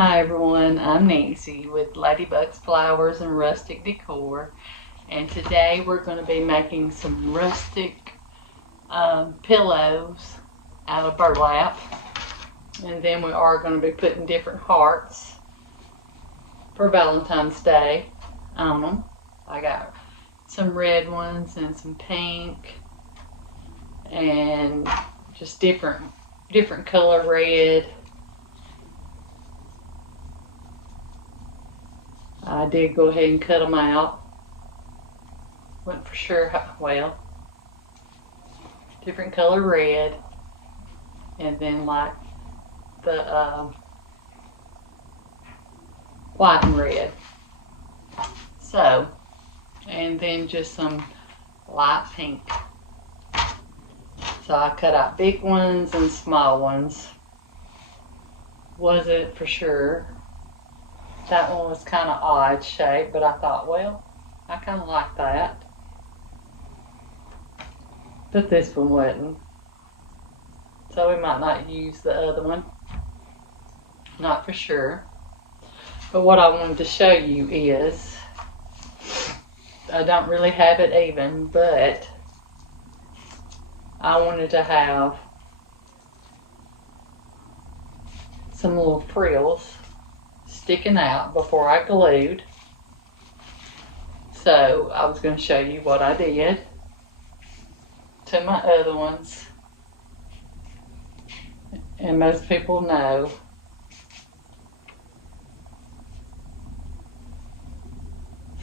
Hi everyone, I'm Nancy with Ladybugs Flowers and Rustic Decor, and today we're going to be making some rustic pillows out of burlap, and then we are going to be putting different hearts for Valentine's Day on them. I got some red ones and some pink and just different color red. I did go ahead and cut them out. Wasn't for sure how, well, different color red, and then like the white and red. So, and then just some light pink. So I cut out big ones and small ones. Wasn't for sure. That one was kind of odd shape, but I thought, well, I kind of like that. But this one wasn't. So we might not use the other one. Not for sure. But what I wanted to show you is, I don't really have it even, but I wanted to have some little frills sticking out before I glued. So I was going to show you what I did to my other ones. And most people know.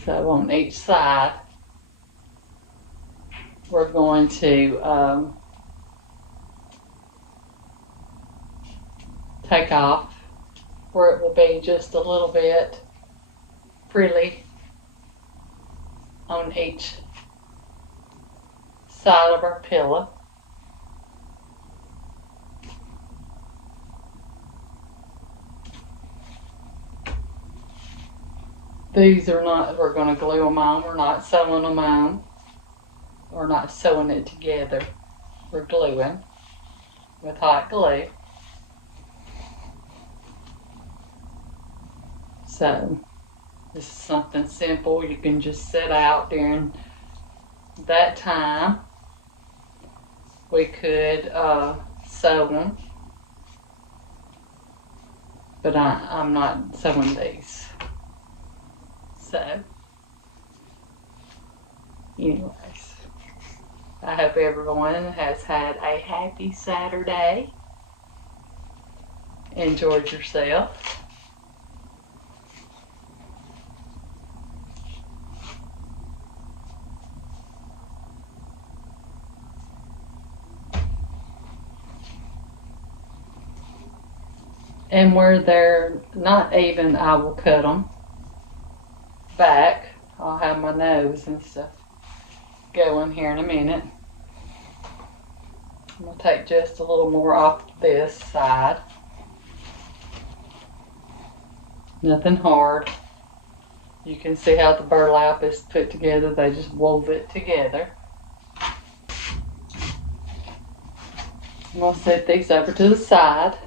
So on each side, we're going to take off where it will be just a little bit frilly on each side of our pillow. These are not, we're going to glue them on, we're not sewing them on. We're not sewing it together. We're gluing with hot glue. So this is something simple. You can just set out during that time. We could sew them, but I'm not sewing these. So anyways, I hope everyone has had a happy Saturday. Enjoyed yourself. And where they're not even, I will cut them back. I'll have my nose and stuff going here in a minute. I'm going to take just a little more off this side. Nothing hard. You can see how the burlap is put together. They just wove it together. I'm going to set these over to the side.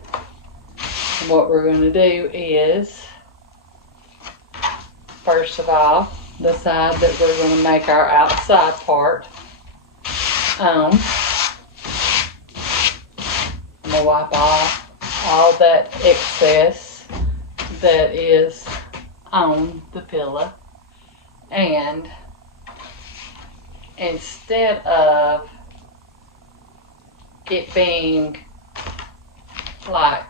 And what we're going to do is, first of all, the side that we're going to make our outside part on, I'm going to wipe off all that excess that is on the pillow. And instead of it being like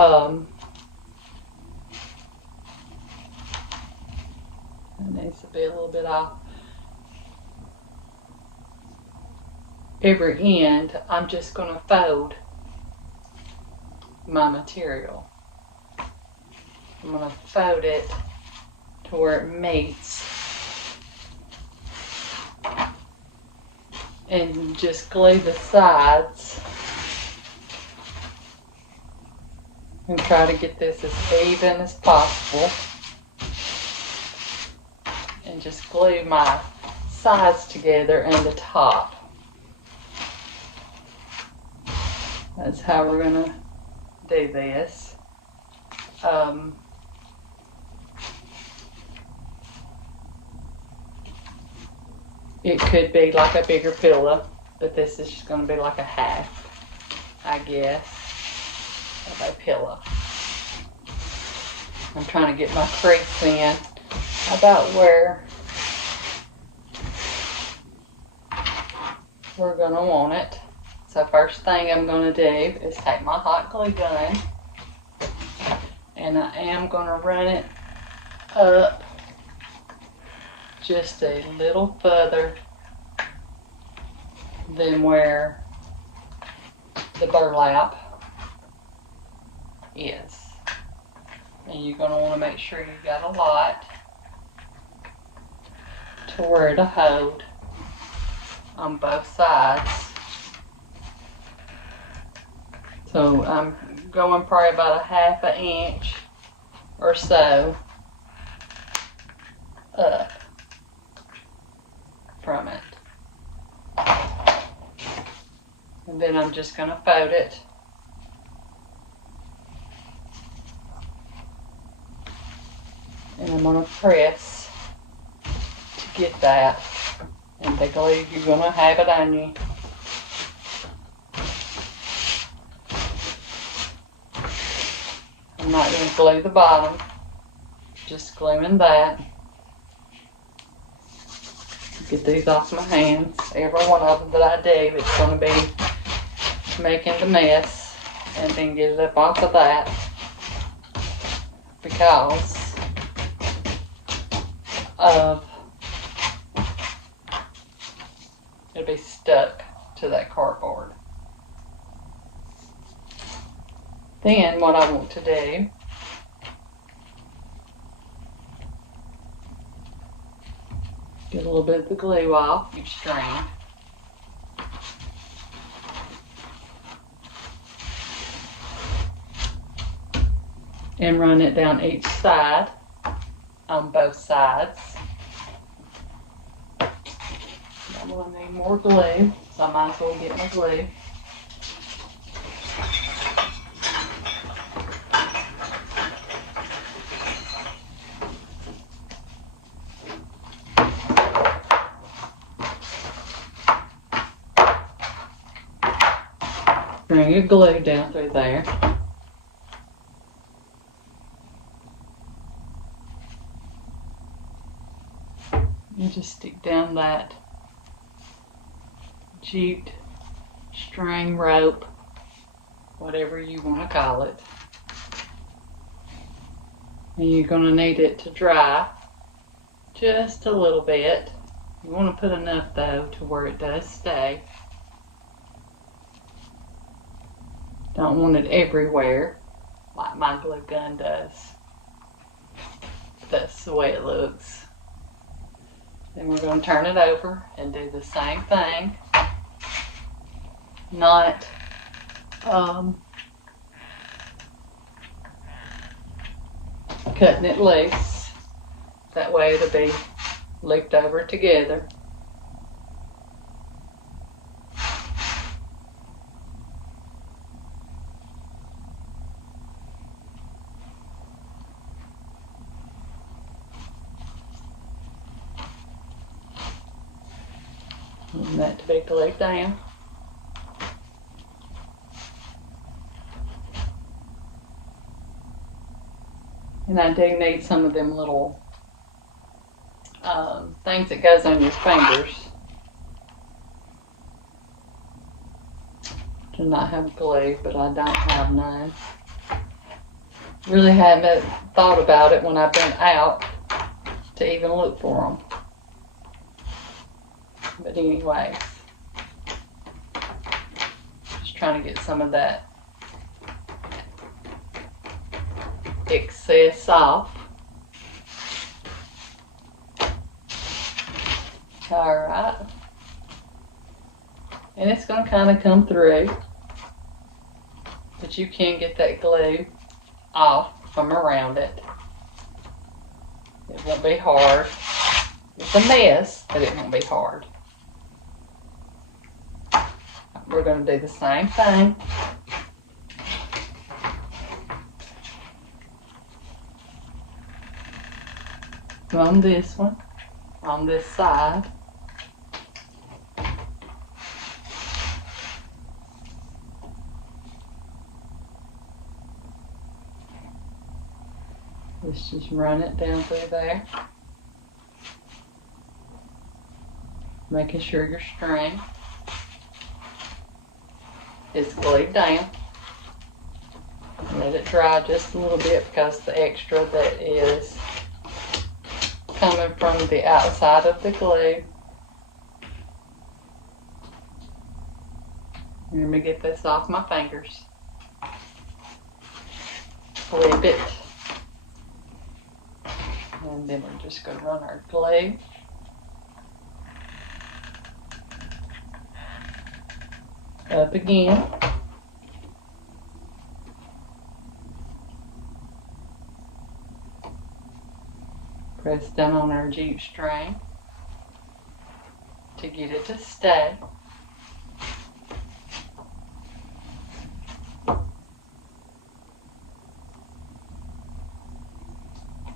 it needs to be a little bit off every end, I'm just going to fold my material. I'm going to fold it to where it meets and just glue the sides and try to get this as even as possible, and just glue my sides together and the top. That's how we're gonna do this. It could be like a bigger pillow, but this is just gonna be like a half, I guess, of a pillow. I'm trying to get my crease in about where we're gonna want it. So first thing I'm gonna do is take my hot glue gun, and I am gonna run it up just a little further than where the burlap is. And you're going to want to make sure you got a lot to where it'll hold on both sides. So I'm going probably about a half an inch or so up from it. And then I'm just going to fold it. And I'm going to press to get that. And the glue, you're going to have it on you. I'm not going to glue the bottom, just gluing that. Get these off my hands. Every one of them that I do, it's going to be making the mess, and then get it up off of that, because of it'll be stuck to that cardboard. Then what I want to do get a little bit of the glue off each strand. And run it down each side on both sides. I'm going to need more glue, so I might as well get my glue. Bring your glue down through there. And just stick down that jute string, rope, whatever you want to call it. And you're going to need it to dry just a little bit. You want to put enough though to where it does stay. Don't want it everywhere like my glue gun does. That's the way it looks. Then we're going to turn it over and do the same thing. Not cutting it loose. That way it'll be looped over together. And that to be glued down. And I do need some of them little things that goes on your fingers. Do not have glue, but I don't have none. Really haven't thought about it when I've been out to even look for them. But anyways, just trying to get some of that excess off. Alright. And it's going to kind of come through. But you can get that glue off from around it. It won't be hard. It's a mess, but it won't be hard. We're going to do the same thing on this one, on this side. Let's just run it down through there. Making sure your string is glued down. Let it dry just a little bit because the extra that is coming from the outside of the glue. Let me get this off my fingers. Flip it. And then we're just going to run our glue. Up again. Press down on our jute string to get it to stay.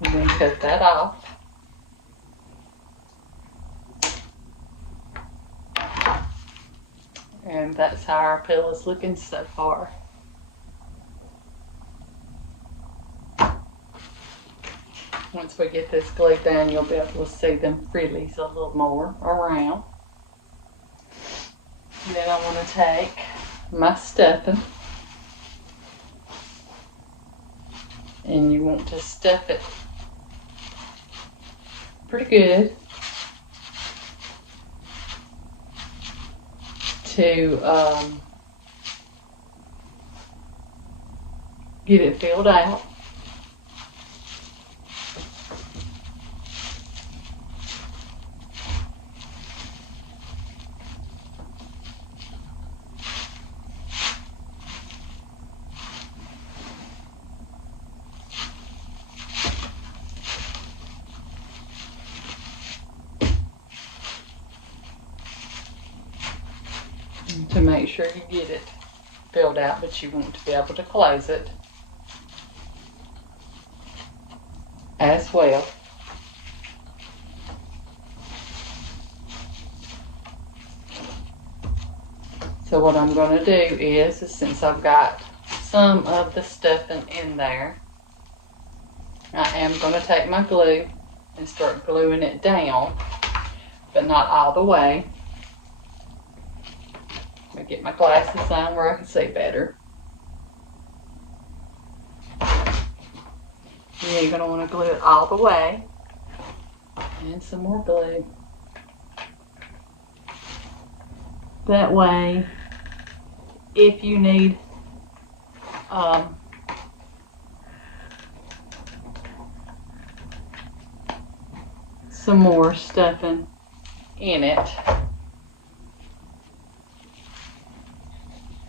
And then cut that off. And that's how our pill is looking so far. Once we get this glued down, you'll be able to see them frillies a little more around. And then I want to take my stuffing, and you want to stuff it pretty good to get it filled out. To make sure you get it filled out, but you want to be able to close it as well. So what I'm going to do is, since I've got some of the stuffing in there, I am going to take my glue and start gluing it down, but not all the way. Let me get my glasses on where I can see better. And you're going to want to glue it all the way. And some more glue. That way, if you need some more stuffing in it,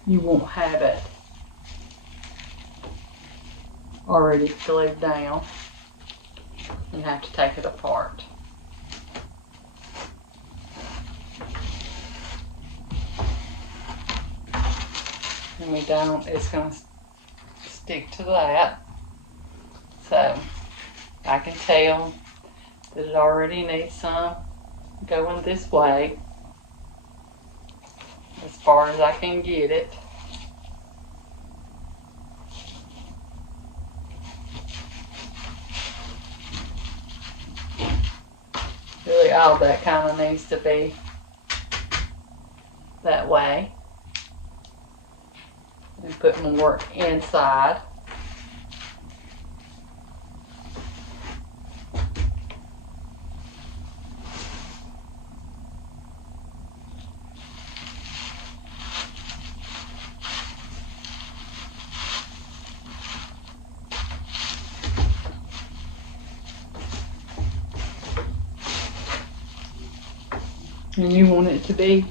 you won't have it already glued down. You have to take it apart. And we don't, it's going to stick to that. So I can tell that it already needs some going this way, as far as I can get it. Really all that kind of needs to be that way. And put more inside. And you want it to be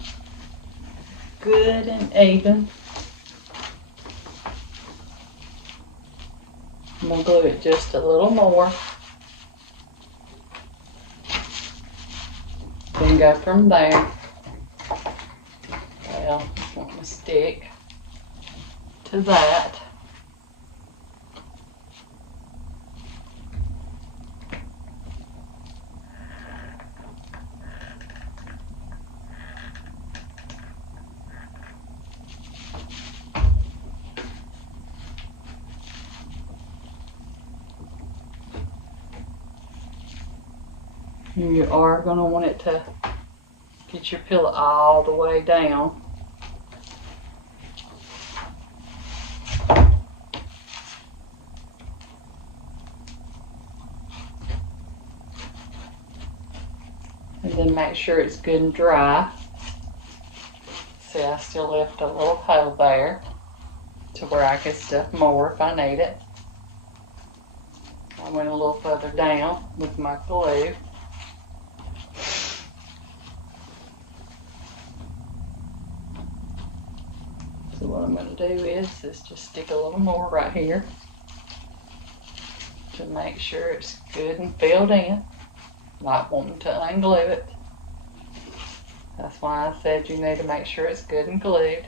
good and even. I'm going to glue it just a little more. Then go from there. Well, I want to stick to that. And you are going to want it to get your pillow all the way down. And then make sure it's good and dry. See, I still left a little hole there to where I could stuff more if I need it. I went a little further down with my glue. So what I'm going to do is just stick a little more right here to make sure it's good and filled in. Not wanting to unglue it. That's why I said you need to make sure it's good and glued.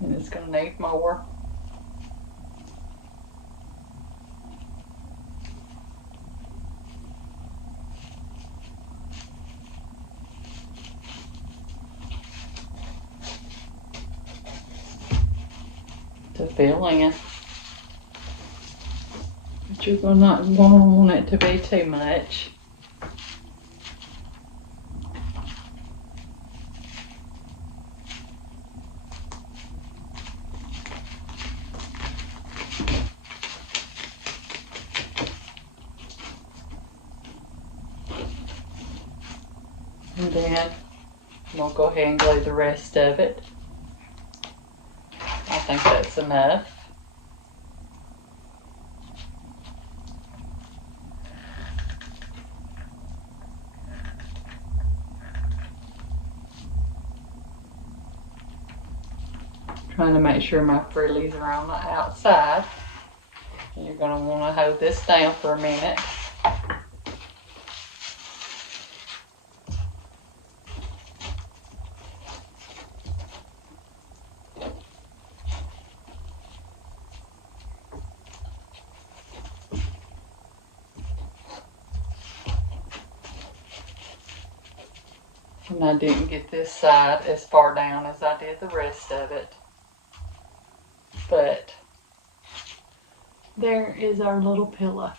And it's going to need more. To fill in. But you're not going to want it to be too much. And then we'll go ahead and glue the rest of it. I think that's enough. Trying to make sure my frillies are on the outside. You're going to want to hold this down for a minute. And I didn't get this side as far down as I did the rest of it. But there is our little pillow.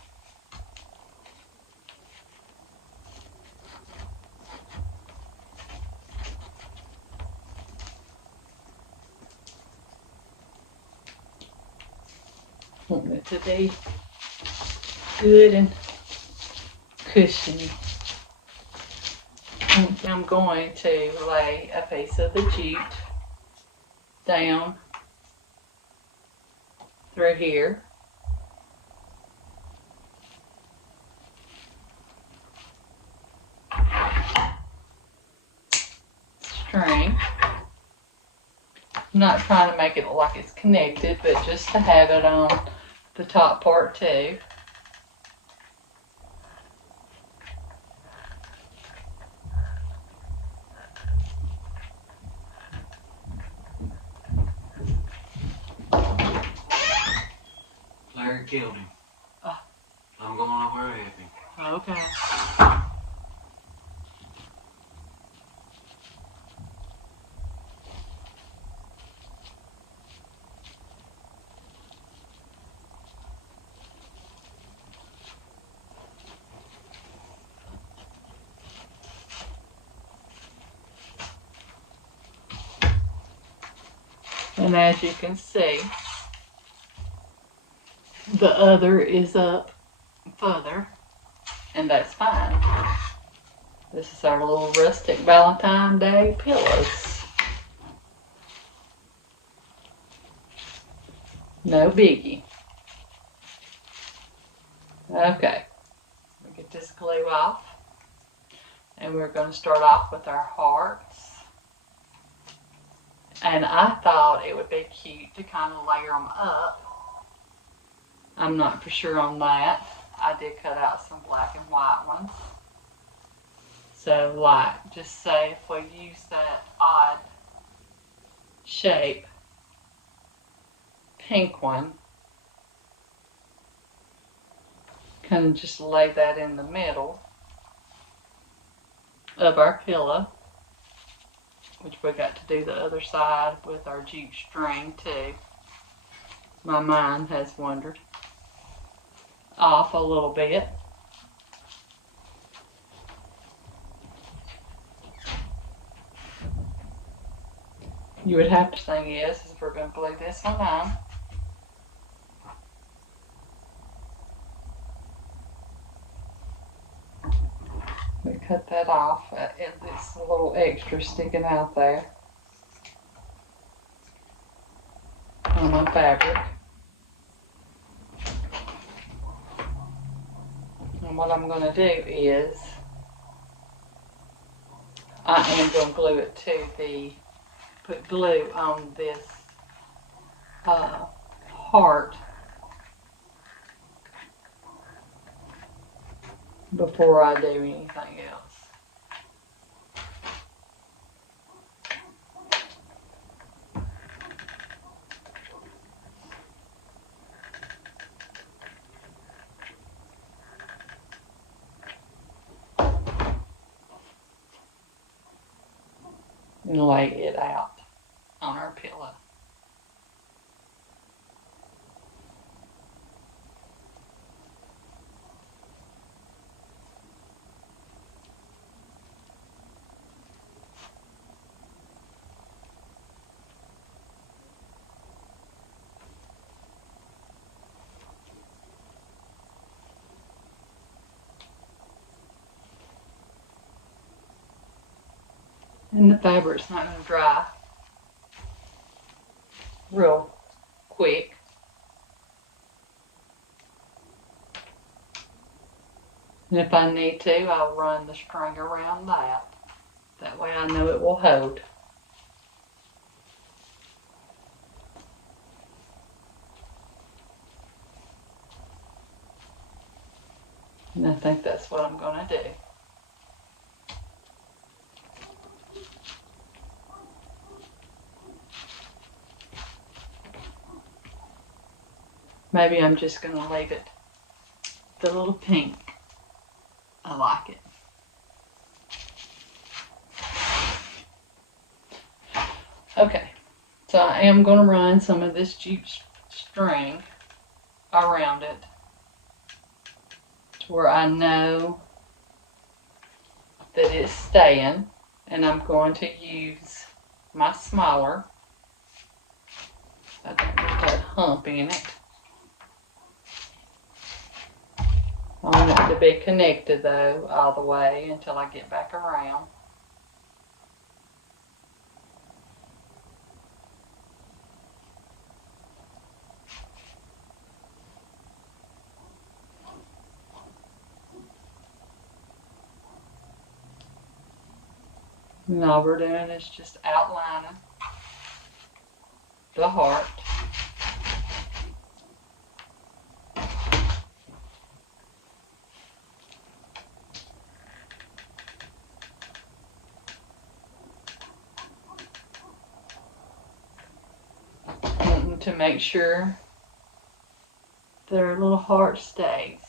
Want it to be good and cushiony. I'm going to lay a piece of the jute down through here. String. I'm not trying to make it look like it's connected, but just to have it on the top part too. Larry killed him. Oh. I'm going over and help him. Okay. And as you can see, the other is up further, and that's fine. This is our little Rustic Valentine Day pillows. No biggie. Okay, we get this glue off, and we're going to start off with our hearts. And I thought it would be cute to kind of layer them up. I'm not for sure on that. I did cut out some black and white ones. So like, just say if we use that odd shape pink one, kind of just lay that in the middle of our pillow. which we got to do the other side with our jute string too. My mind has wandered off a little bit. You would have to think is we're going to glue this one on. We cut that off. It's a little extra sticking out there on my fabric. And what I'm going to do is I am going to glue it to put glue on this heart before I do anything else. And lay it out on our pillow. And the fabric's not going to dry real quick. And if I need to, I'll run the string around that. That way I know it will hold. And I think that's what I'm going to do. Maybe I'm just going to leave it the little pink. I like it. Okay, so I am going to run some of this jute string around it to where I know that it's staying, and I'm going to use my smaller. I don't want that hump in it. I want it to be connected though all the way until I get back around. And all we're doing is just outlining the heart. Wanting to make sure their little heart stays.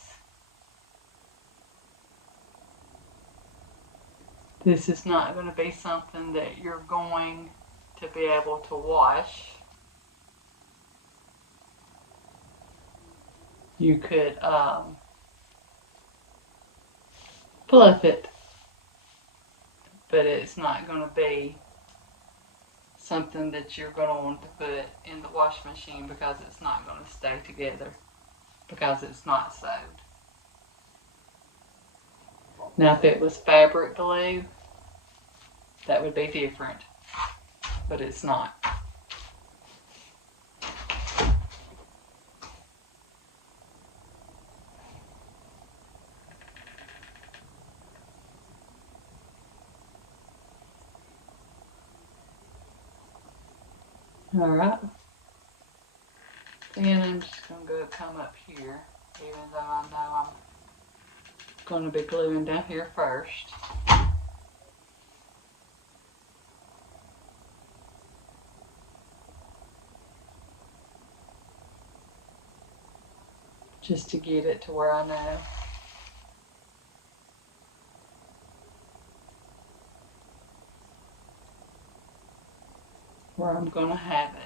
This is not going to be something that you're going to be able to wash. You could fluff it, but it's not going to be something that you're going to want to put in the wash machine because it's not going to stay together because it's not sewed. Now if it was fabric glue, that would be different, but it's not. Alright. Then I'm just going to come up here, even though I know I'm going to be gluing down here first. Just to get it to where I know. where I'm going to have it.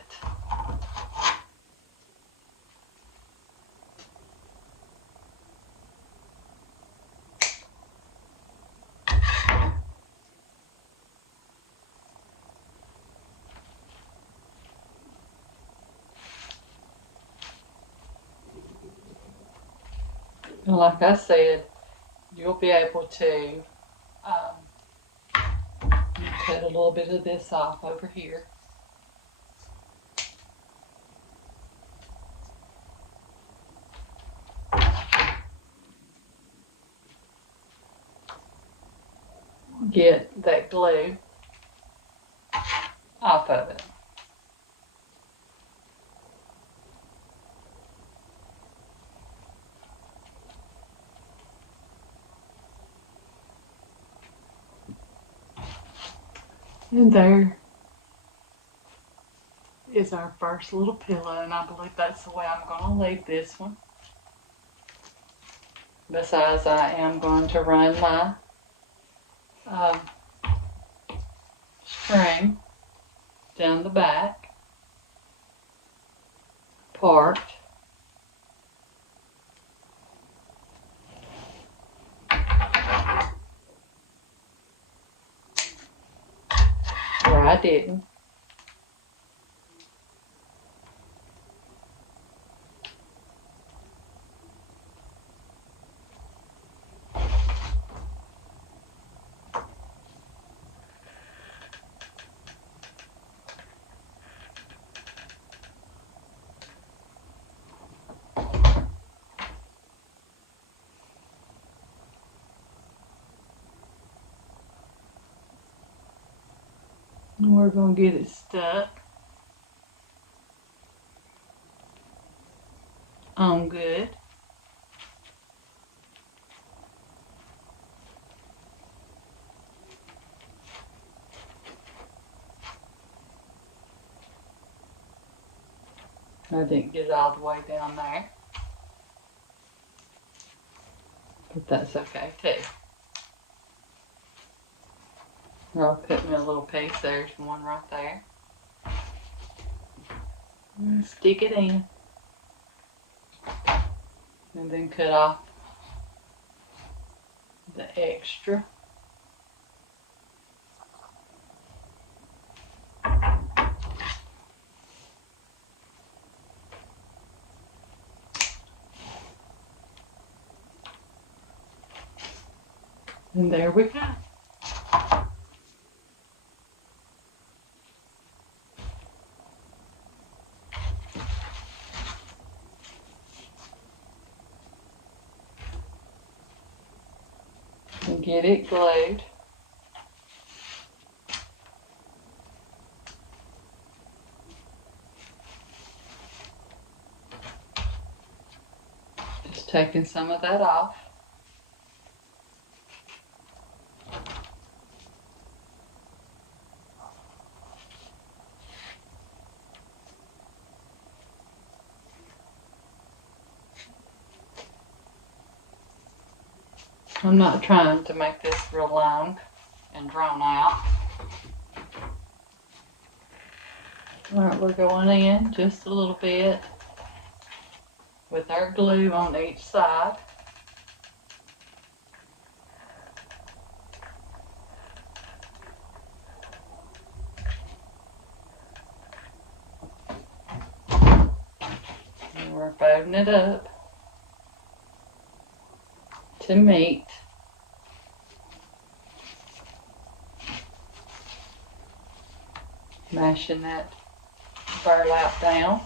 And like I said, you'll be able to cut a little bit of this off over here. Get that glue off of it. And there is our first little pillow, and I believe that's the way I'm going to leave this one. Besides, I am going to run my string down the back part. Where I didn't. And we're going to get it stuck on good. I didn't get it all the way down there, but that's okay too. I'll cut me a little piece. There's one right there. And stick it in. And then cut off the extra. And there we go. And get it glued. Just taking some of that off. I'm not trying to make this real long and drawn out. Alright, we're going in just a little bit with our glue on each side. And we're folding it up to meet. Mashing that burlap down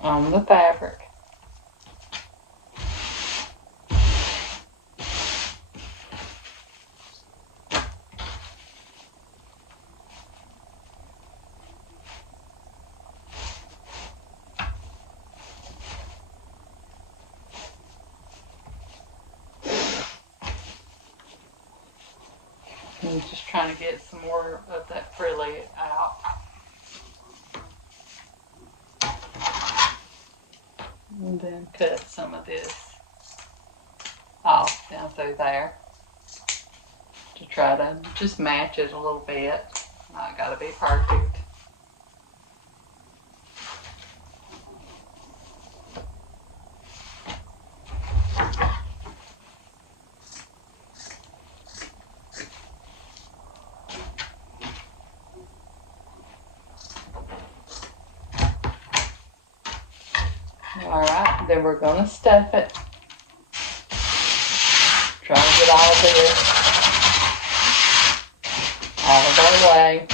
on the fabric. And just trying to get some more of that frilly out. And then cut some of this off down through there. to try to just match it a little bit. Not gotta be perfect. Alright, then we're going to stuff it. Try to get all this out of our way.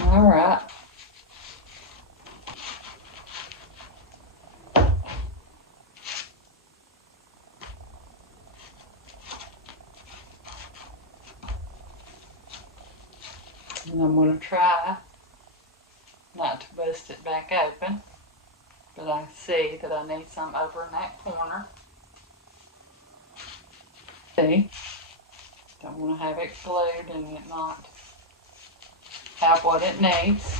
Alright. And I'm going to try not to bust it back open, but I see that I need some over in that corner. See? Don't want to have it glued and it not have what it needs.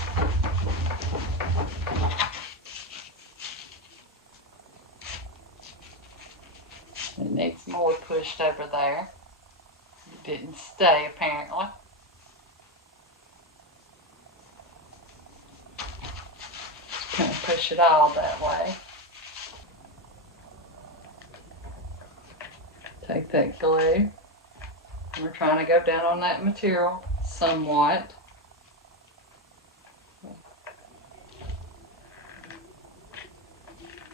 It needs more pushed over there. It didn't stay apparently. Kind of push it all that way. Take that glue. We're trying to go down on that material somewhat.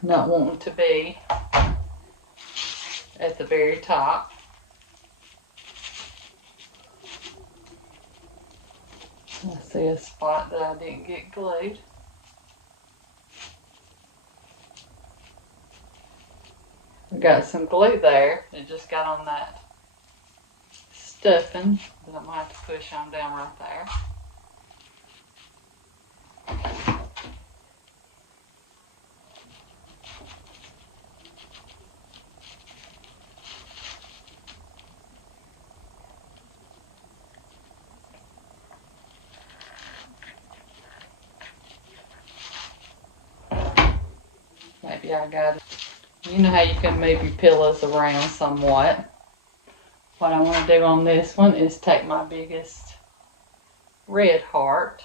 Not wanting to be at the very top. I see a spot that I didn't get glued. I got some glue there. It just got on that stuffing that I'm going to have to push on down right there. Maybe I got it. You know how you can move your pillows around somewhat. What I want to do on this one is take my biggest red heart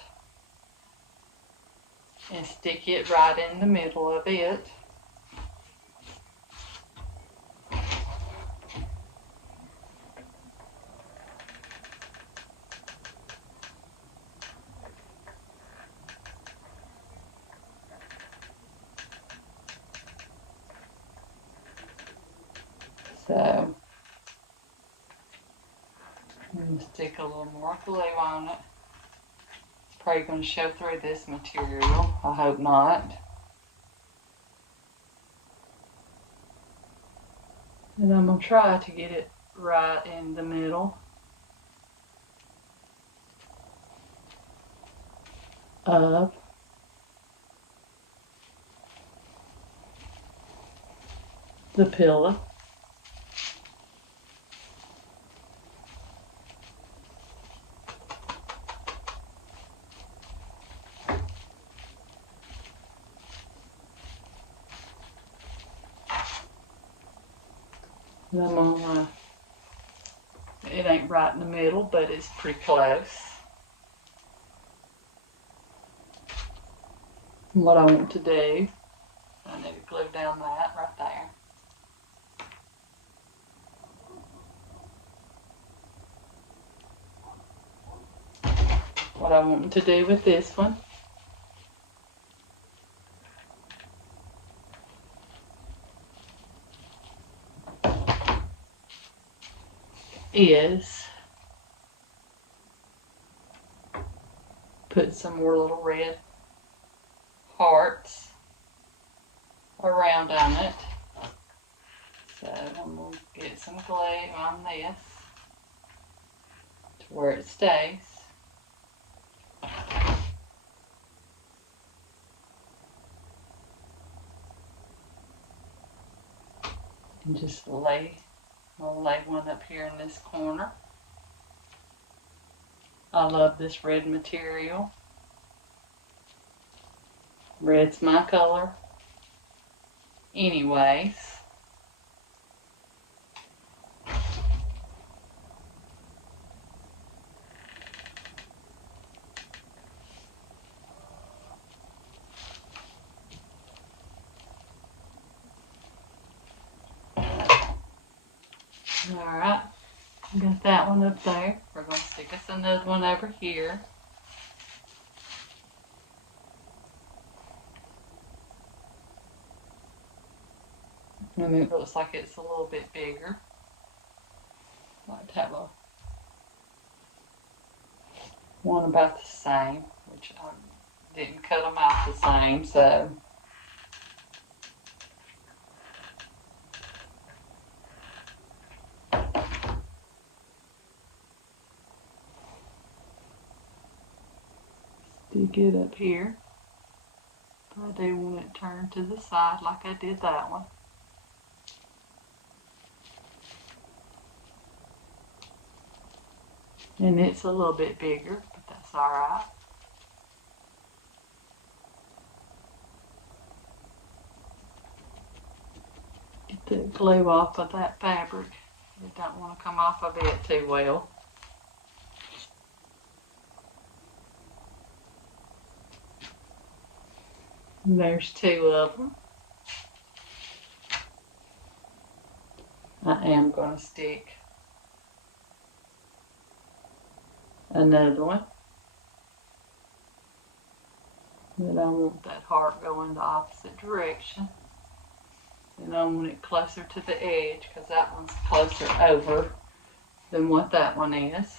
and stick it right in the middle of it. So, I'm going to stick a little more glue on it. It's probably going to show through this material. I hope not. And I'm going to try to get it right in the middle of the pillow. And I'm on it ain't right in the middle, but it's pretty close. And what I want to do, I need to glue down that right there. What I want to do with this one is put some more little red hearts around on it. So I'm going to get some glue on this to where it stays. And just I'll lay one up here in this corner. I love this red material. Red's my color. Anyways. Alright, got that one up there. We're going to stick us another one over here. And it looks like it's a little bit bigger. Like to have one about the same, which I didn't cut them out the same, so. Stick it up here. I do want it turned to the side like I did that one. And it's a little bit bigger, but that's alright. Get the glue off of that fabric. It don't want to come off of it too well. And there's two of them. I am going to stick another one. But I want that heart going the opposite direction. And I want it closer to the edge because that one's closer over than what that one is.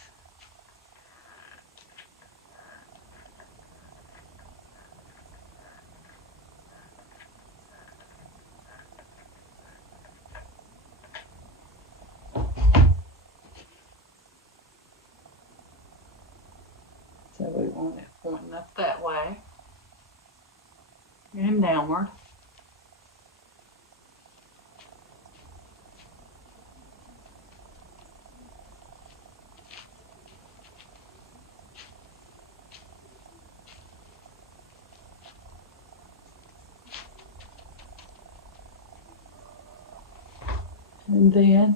So we want it pointing up that way and downward. And then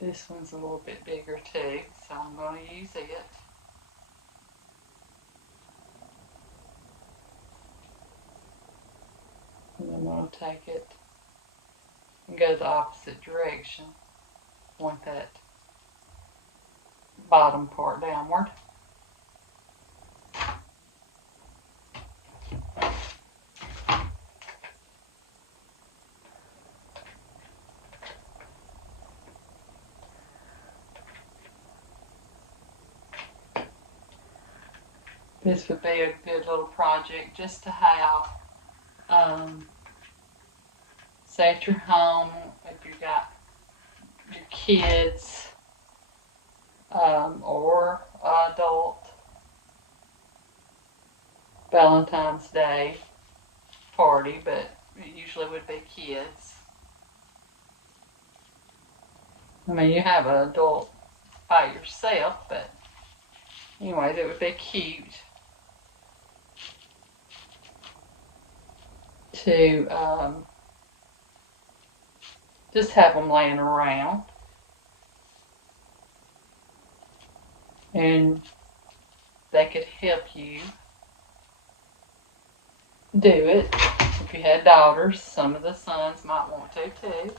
this one's a little bit bigger too, so I'm going to use it. And I'm going to take it and go the opposite direction. Point that bottom part downward. This would be a good little project just to have, say at your home, if you got your kids, or adult Valentine's Day party, but it usually would be kids. I mean, you have an adult by yourself, but anyways, it would be cute to just have them laying around. And they could help you do it. If you had daughters, some of the sons might want to too.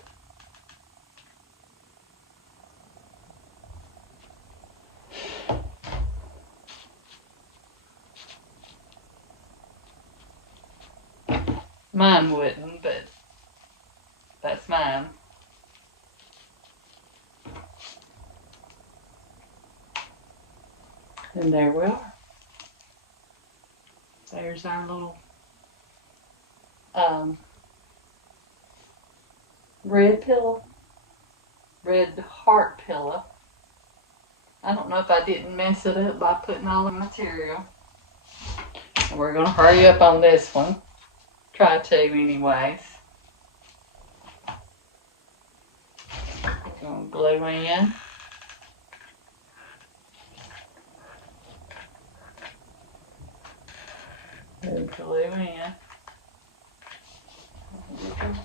Mine wouldn't, but that's mine. And there we are. There's our little red pillow, red heart pillow. I don't know if I didn't mess it up by putting all the material. And we're going to hurry up on this one. Try to anyways. Going to glue in. And glue in.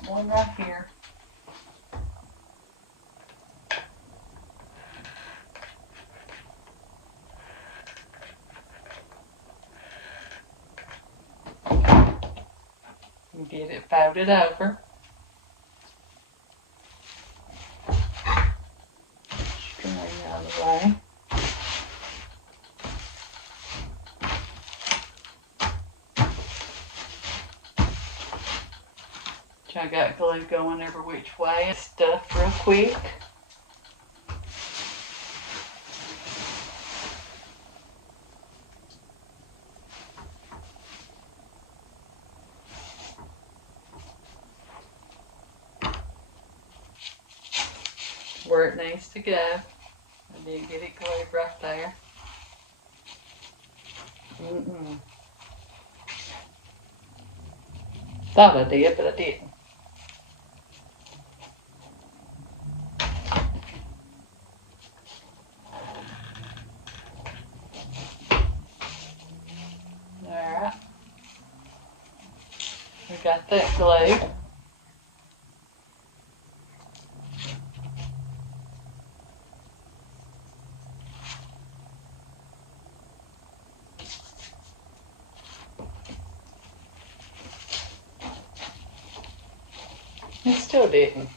One right here. And get it folded over. String out of the way. I got glue going every which way. Stuff real quick. Where it needs to go. I did get it glued right there. Thought I did, but I didn't. Alright. We got that glued. It still didn't.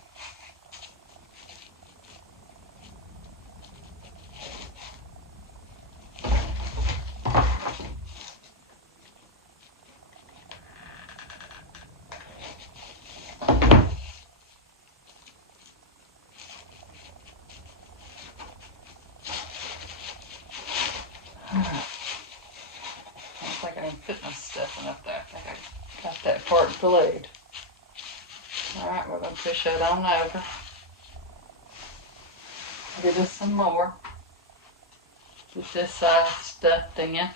I think I didn't put my stuff up there. I think I got that part glued. Alright, we're going to push that on over. Get us some more. Get this side stuffed in.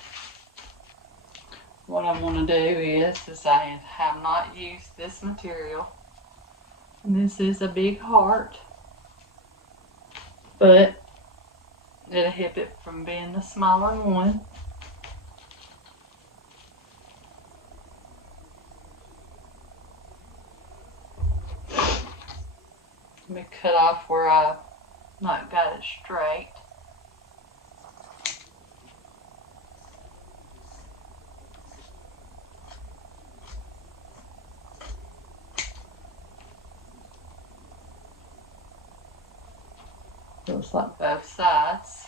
What I'm going to do is I have not used this material. And this is a big heart. But it'll help it from being the smaller one. Let me cut off where I not got it straight. Looks like both sides.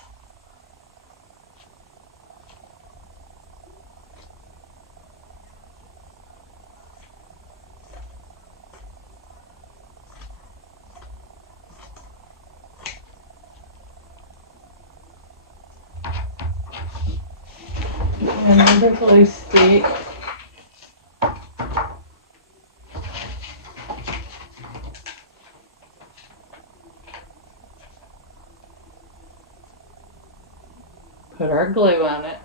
Another glue stick. Put our glue on it.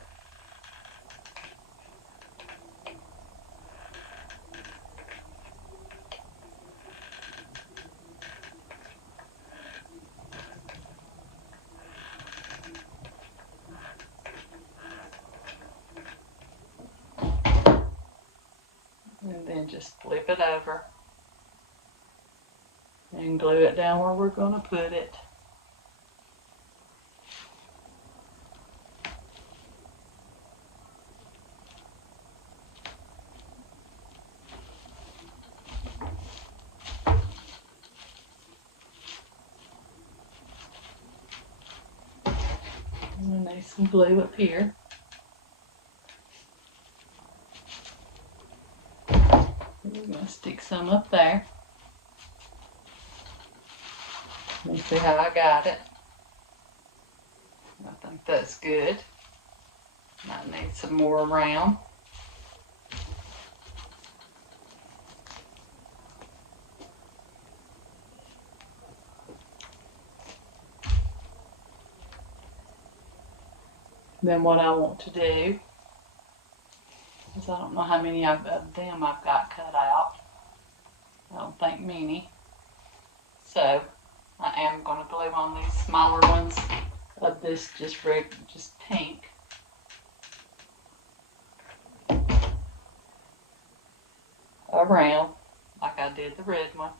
And then just flip it over and glue it down where we're going to put it. And then some glue up here. We're going to stick some up there. Let me see how I got it. I think that's good. Might need some more around. Then what I want to do is I don't know how many of them I've got cut out. I don't think many. So I am going to glue on these smaller ones of this just pink. around like I did the red one.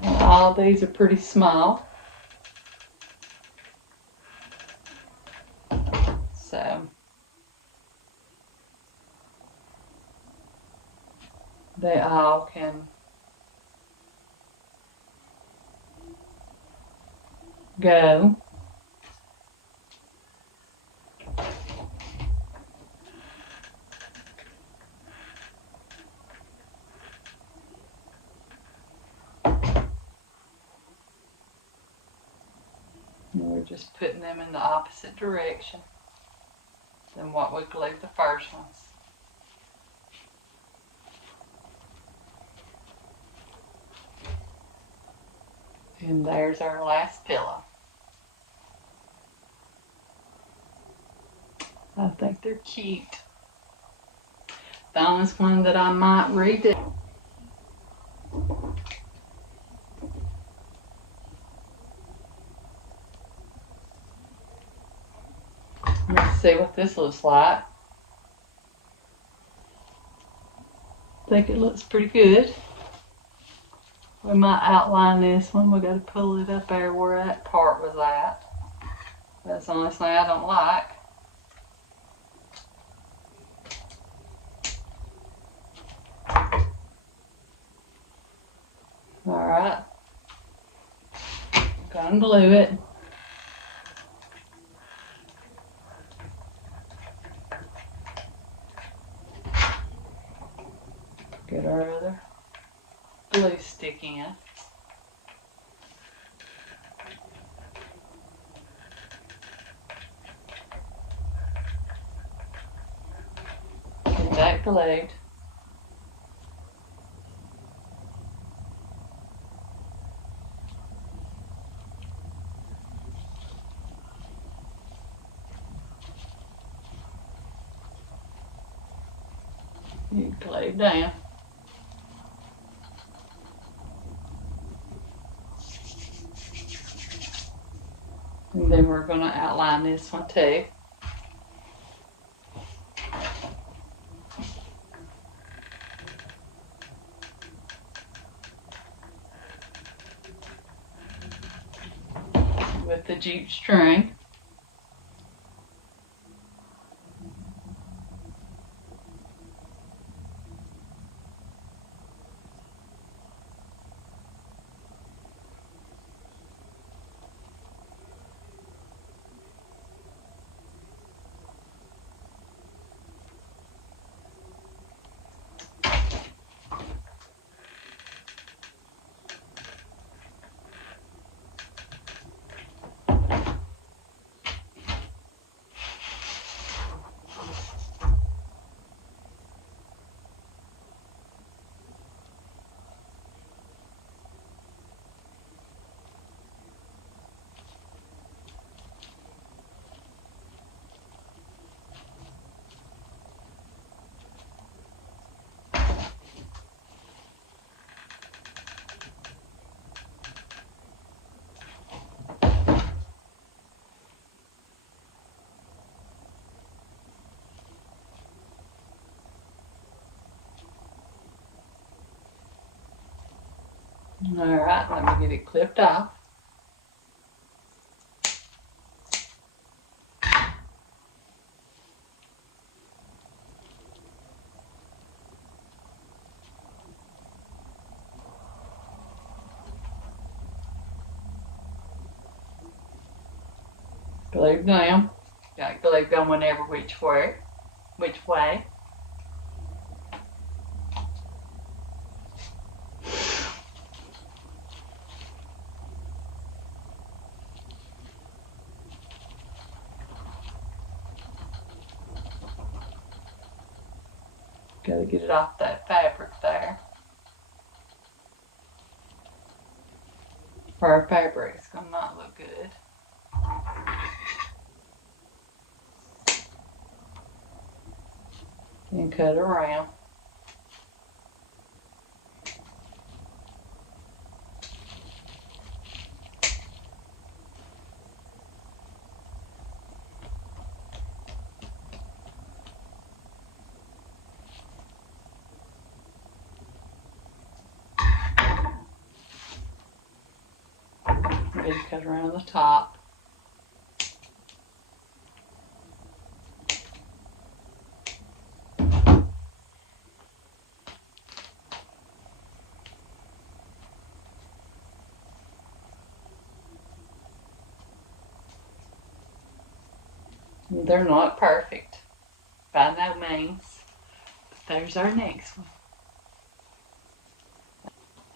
And all these are pretty small. So they all can go. And we're just putting them in the opposite direction than what we glued the first ones. And there's our last pillow. I think they're cute. The only one that I might redo. Let's see what this looks like. I think it looks pretty good. We might outline this one. We got to pull it up there where that part was at. That's the only thing I don't like. Alright. Gonna glue it. Get our other glue stick in. Get that glued. You glue down. And then we're going to outline this one too. With the jute string. Alright, let me get it clipped off. Glue down. Got glue going every which way. Gotta get it off that fabric there. Or our fabric's gonna not look good. And cut around. Maybe cut around the top. They're not perfect, by no means. But there's our next one.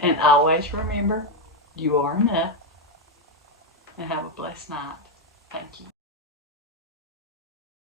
And always remember, you are enough. And have a blessed night. Thank you.